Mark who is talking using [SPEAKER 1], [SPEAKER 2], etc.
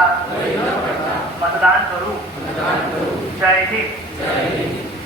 [SPEAKER 1] पडता मतदान करू.
[SPEAKER 2] जय हिंद.